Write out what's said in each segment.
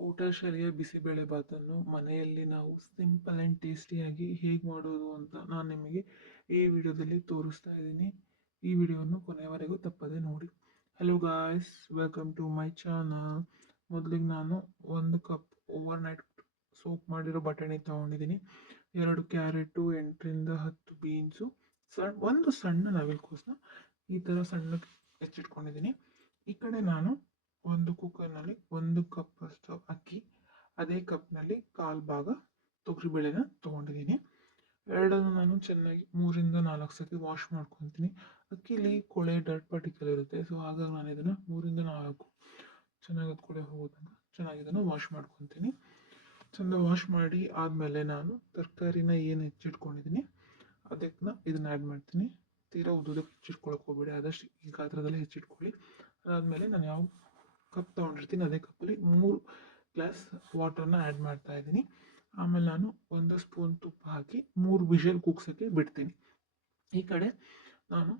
Hotel ಶೈಲಿಯ ಬಿಸಿಬೇಳೆಬಾತನ್ನು ಮನೆಯಲ್ಲಿ ನಾವು ಸಿಂಪಲ್ ಆ್ಯಂಡ್ ಟೇಸ್ಟಿಯಾಗಿ ಹೇಗೆ ಮಾಡೋದು ಅಂತ ನಾನು ನಿಮಗೆ ಈ ವಿಡಿಯೋದಲ್ಲಿ ತೋರಿಸ್ತಾ ಇದ್ದೀನಿ. ಈ ವಿಡಿಯೋವನ್ನು ಕೊನೆಯವರೆಗೂ ತಪ್ಪದೆ ನೋಡಿ. Hello guys, welcome to my channel. ಮೊದಲಿಗೆ ನಾನು 1 ಕಪ್ ಓವರ್ ನೈಟ್ ಸೋಪ್ ಮಾಡಿರೋ ಬಟಾಣಿ ತೊಗೊಂಡಿದ್ದೀನಿ. 2 ಕ್ಯಾರೆಟು, 8ರಿಂದ 10 ಬೀನ್ಸು, ಒಂದು ಸಣ್ಣ ನವಿಲುಕೋಸನ್ನ ಈ ಥರ ಸಣ್ಣಕ್ಕೆ ಹೆಚ್ಚಿಟ್ಕೊಂಡಿದ್ದೀನಿ. ಈ ಕಡೆ ನಾನು ಒಂದು ಕುಕ್ಕರ್ನಲ್ಲಿ 1 ಕಪ್ ಅಷ್ಟು ಅಕ್ಕಿ, ಅದೇ ಕಪ್ನಲ್ಲಿ 1/4 ಭಾಗ ತೊಗರಿಬೇಳೆನ ತೊಗೊಂಡಿದ್ದೀನಿ. ಎರಡನ್ನು ನಾನು ಚೆನ್ನಾಗಿ 3ರಿಂದ 4 ಸತಿ ವಾಶ್ ಮಾಡ್ಕೊತೀನಿ. ಅಕ್ಕಿಲಿ ಕೊಳೆ ಡರ್ಟ್ ಪಾರ್ಟಿಕಲ್ ಇರುತ್ತೆ, ಸೊ ಹಾಗಾಗಿ ನಾನು ಇದನ್ನು 3ರಿಂದ 4 ಚೆನ್ನಾಗಿ ಅದು ಕೊಳೆ ಹೋಗೋದಂಗ ಚೆನ್ನಾಗಿ ಇದನ್ನು ವಾಶ್ ಮಾಡ್ಕೊತೀನಿ. ಚೆಂದ ವಾಶ್ ಮಾಡಿ ಆದಮೇಲೆ ನಾನು ತರಕಾರಿನ ಏನು ಹೆಚ್ಚಿಟ್ಕೊಂಡಿದ್ದೀನಿ ಅದಕ್ಕೆ ಇದನ್ನ ಆ್ಯಡ್ ಮಾಡ್ತೀನಿ. ತೀರಾ ಉದ್ದಕ್ಕೆ ಹೆಚ್ಚಿಟ್ಕೊಳಕ್ಕೆ ಹೋಗ್ಬೇಡಿ, ಆದಷ್ಟು ಈ ಗಾತ್ರದಲ್ಲೇ ಹೆಚ್ಚಿಟ್ಕೊಳ್ಳಿ. ಅದಾದಮೇಲೆ ನಾನು ಯಾವ ಕಪ್ ತೊಗೊಂಡಿರ್ತೀನಿ ಅದೇ ಕಪ್ಪಲ್ಲಿ 3 ಗ್ಲಾಸ್ ವಾಟರ್ನ ಆ್ಯಡ್ ಮಾಡ್ತಾ ಇದ್ದೀನಿ. ಆಮೇಲೆ ನಾನು 1 ಸ್ಪೂನ್ ತುಪ್ಪ ಹಾಕಿ 3 ವಿಷಲ್ ಕೂಗ್ಸೋಕ್ಕೆ ಬಿಡ್ತೀನಿ. ಈ ಕಡೆ ನಾನು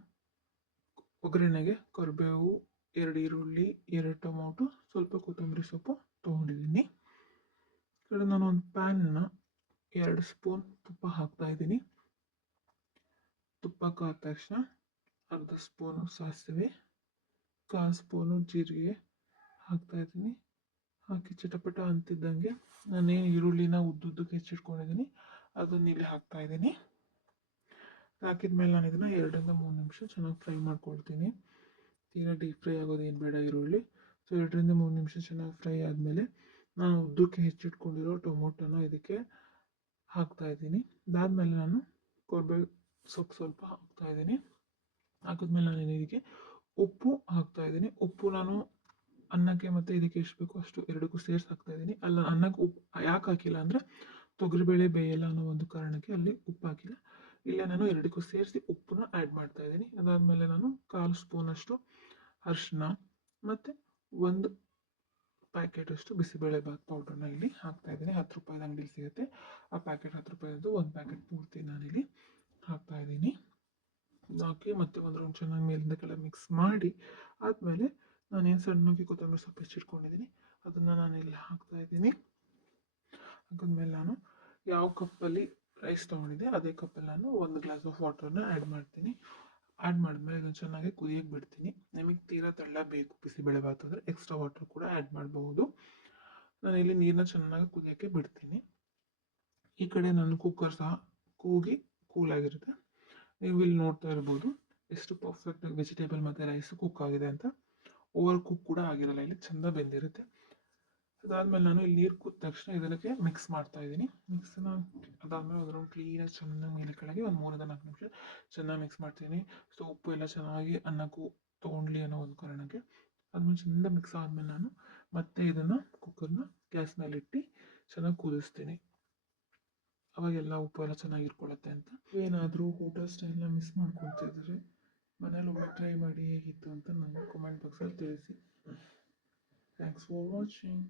ಒಗ್ಗರಣೆಗೆ ಕರಿಬೇವು, 2 ಈರುಳ್ಳಿ, 2 ಟೊಮೊಟೊ, ಸ್ವಲ್ಪ ಕೊತ್ತಂಬರಿ ಸೊಪ್ಪು ತೊಗೊಂಡಿದ್ದೀನಿ. ಈ ಕಡೆ ನಾನು ಒಂದು ಪ್ಯಾನ್ನ 2 ಸ್ಪೂನ್ ತುಪ್ಪ ಹಾಕ್ತಾ ಇದ್ದೀನಿ. ತುಪ್ಪ ಕಾದ ತಕ್ಷಣ ಅರ್ಧ ಸ್ಪೂನು ಸಾಸಿವೆ, 1/4 ಸ್ಪೂನು ಜೀರಿಗೆ ಹಾಕ್ತಾ ಇದ್ದೀನಿ. ಹಾಕಿ ಚಟಪಟ ಅಂತಿದ್ದಂಗೆ ನಾನೇನು ಈರುಳ್ಳಿನ ಉದ್ದುದ್ದಕ್ಕೆ ಹೆಚ್ಚಿಟ್ಕೊಂಡಿದ್ದೀನಿ ಅದನ್ನು ಇಲ್ಲಿ ಹಾಕ್ತಾ ಇದ್ದೀನಿ. ಹಾಕಿದ್ಮೇಲೆ ನಾನು ಇದನ್ನು 2ರಿಂದ 3 ನಿಮಿಷ ಚೆನ್ನಾಗಿ ಫ್ರೈ ಮಾಡ್ಕೊಳ್ತೀನಿ. ತೀರಾ ಡೀಪ್ ಫ್ರೈ ಆಗೋದು ಏನು ಬೇಡ ಈರುಳ್ಳಿ. ಸೊ 2ರಿಂದ 3 ನಿಮಿಷ ಚೆನ್ನಾಗಿ ಫ್ರೈ ಆದಮೇಲೆ ನಾನು ಉದ್ದಕ್ಕೆ ಹೆಚ್ಚಿಟ್ಕೊಂಡಿರೋ ಟೊಮೊಟೊನ ಇದಕ್ಕೆ ಹಾಕ್ತಾ ಇದ್ದೀನಿ. ಅದಾದಮೇಲೆ ನಾನು ಕೊರಿಬೇವು ಸೊಪ್ಪು ಸ್ವಲ್ಪ ಹಾಕ್ತಾ ಇದ್ದೀನಿ. ಹಾಕಿದ್ಮೇಲೆ ನಾನು ಇದಕ್ಕೆ ಉಪ್ಪು ಹಾಕ್ತಾ ಇದ್ದೀನಿ. ಉಪ್ಪು ನಾನು ಅನ್ನಕ್ಕೆ ಮತ್ತು ಇದಕ್ಕೆ ಎಷ್ಟು ಬೇಕೋ ಅಷ್ಟು ಎರಡಕ್ಕೂ ಸೇರಿಸಿ ಹಾಕ್ತಾ ಇದ್ದೀನಿ. ಅಲ್ಲ, ಅನ್ನಕ್ಕೆ ಉಪ್ಪು ಯಾಕೆ ಹಾಕಿಲ್ಲ ಅಂದರೆ ತೊಗರಿಬೇಳೆ ಬೇಯಲ್ಲ ಅನ್ನೋ ಒಂದು ಕಾರಣಕ್ಕೆ ಅಲ್ಲಿ ಉಪ್ಪು ಹಾಕಿಲ್ಲ. ಇಲ್ಲೇ ನಾನು ಎರಡಕ್ಕೂ ಸೇರಿಸಿ ಉಪ್ಪನ್ನ ಆ್ಯಡ್ ಮಾಡ್ತಾ ಇದ್ದೀನಿ. ಅದಾದಮೇಲೆ ನಾನು 1/4 ಸ್ಪೂನಷ್ಟು ಅರಿಶಿನ ಮತ್ತು 1 ಪ್ಯಾಕೆಟಷ್ಟು ಬಿಸಿಬೇಳೆಬಾತ್ ಪೌಡ್ರನ್ನ ಇಲ್ಲಿ ಹಾಕ್ತಾ ಇದ್ದೀನಿ. 10 ರೂಪಾಯಿದು ಅಂಗಡಿಲಿ ಸಿಗುತ್ತೆ, ಆ ಪ್ಯಾಕೆಟ್ 10 ರೂಪಾಯಿದು 1 ಪ್ಯಾಕೆಟ್ ಪೂರ್ತಿ ನಾನಿಲ್ಲಿ ಹಾಕ್ತಾ ಇದ್ದೀನಿ. ಹಾಕಿ ಮತ್ತೆ ಒಂದು ರೌಂಡ್ ಚೆನ್ನಾಗಿ ಮೇಲಿಂದ ಕೆಳಗೆ ಮಿಕ್ಸ್ ಮಾಡಿ ಆದಮೇಲೆ ನಾನೇನು ಸಣ್ಣಗೆ ಕೊತ್ತಂಬರಿ ಸೊಪ್ಪು ಹೆಚ್ಚಿಟ್ಕೊಂಡಿದ್ದೀನಿ ಅದನ್ನು ನಾನು ಇಲ್ಲಿ ಹಾಕ್ತಾ ಇದ್ದೀನಿ. ಹಾಕಿದ್ಮೇಲೆ ನಾನು ಯಾವ ಕಪ್ಪಲ್ಲಿ ರೈಸ್ ತೊಗೊಂಡಿದ್ದೆ ಅದೇ ಕಪ್ಪಲ್ಲಿ ನಾನು 1 ಗ್ಲಾಸ್ ಆಫ್ ವಾಟರ್ನ ಆ್ಯಡ್ ಮಾಡ್ತೀನಿ. ಆ್ಯಡ್ ಮಾಡಿದ್ಮೇಲೆ ಇದನ್ನು ಚೆನ್ನಾಗಿ ಕುದಿಯೋಕ್ಕೆ ಬಿಡ್ತೀನಿ. ನಿಮಗೆ ತೀರಾ ತೆಳ್ಳ ಬೇಕು ಬಿಸಿಬೇಳೆಬಾತ್ ಅಂದರೆ ಎಕ್ಸ್ಟ್ರಾ ವಾಟರ್ ಕೂಡ ಆ್ಯಡ್ ಮಾಡಬಹುದು. ನಾನಿಲ್ಲಿ ನೀರನ್ನ ಚೆನ್ನಾಗಿ ಕುದಿಯೋಕ್ಕೆ ಬಿಡ್ತೀನಿ. ಈ ಕಡೆ ನನ್ನ ಕುಕ್ಕರ್ ಸಹ ಕೂಗಿ ಕೂಲಾಗಿರುತ್ತೆ. ನೀವು ಇಲ್ಲಿ ನೋಡ್ತಾ ಇರ್ಬೋದು ಎಷ್ಟು ಪರ್ಫೆಕ್ಟಾಗಿ ವೆಜಿಟೇಬಲ್ ಮತ್ತು ರೈಸ್ ಕುಕ್ ಆಗಿದೆ ಅಂತ. ಓವರ್ ಕುಕ್ ಕೂಡ ಆಗಿರಲ್ಲ, ಇಲ್ಲಿ ಚೆಂದ ಬೆಂದಿರುತ್ತೆ. ಅದಾದಮೇಲೆ ನಾನು ಇಲ್ಲಿ ನೀರು ಕುದ್ದ ತಕ್ಷಣ ಇದಕ್ಕೆ ಮಿಕ್ಸ್ ಮಾಡ್ತಾ ಇದ್ದೀನಿ. ಮಿಕ್ಸನ್ನ ಅದಾದಮೇಲೆ ಅದನ್ನು ಕ್ಲೀನಾಗಿ ಚೆನ್ನಾಗಿ ಮೇಲೆ ಕೆಳಗೆ ಒಂದು 3ರಿಂದ 4 ನಿಮಿಷ ಚೆನ್ನಾಗಿ ಮಿಕ್ಸ್ ಮಾಡ್ತೀನಿ. ಸೊ ಉಪ್ಪು ಎಲ್ಲ ಚೆನ್ನಾಗಿ ಅನ್ನಕ್ಕೂ ತೊಗೊಂಡ್ಲಿ ಅನ್ನೋ ಒಂದು ಕಾರಣಕ್ಕೆ. ಅದ್ಮೇಲೆ ಚೆಂದ ಮಿಕ್ಸ್ ಆದಮೇಲೆ ನಾನು ಮತ್ತೆ ಇದನ್ನು ಕುಕ್ಕರ್ನ ಗ್ಯಾಸ್ ಮೇಲೆ ಇಟ್ಟು ಚೆನ್ನಾಗಿ ಕುದಿಸ್ತೀನಿ. ಅವಾಗೆಲ್ಲ ಉಪ್ಪು ಎಲ್ಲ ಚೆನ್ನಾಗಿ ಇರ್ಕೊಳ್ಳುತ್ತೆ ಅಂತ. ಏನಾದರೂ ಹೋಟೆಲ್ ಸ್ಟೈಲ್ನ ಮಿಸ್ ಮಾಡ್ಕೊಳ್ತಿದ್ರೆ ಮನೇಲಿ ಒಮ್ಮೆ ಟ್ರೈ ಮಾಡಿ ಹೇಗಿತ್ತು ಅಂತ ನನಗೆ ಕಮೆಂಟ್ ಬಾಕ್ಸಲ್ಲಿ ತಿಳಿಸಿ. Thanks for watching.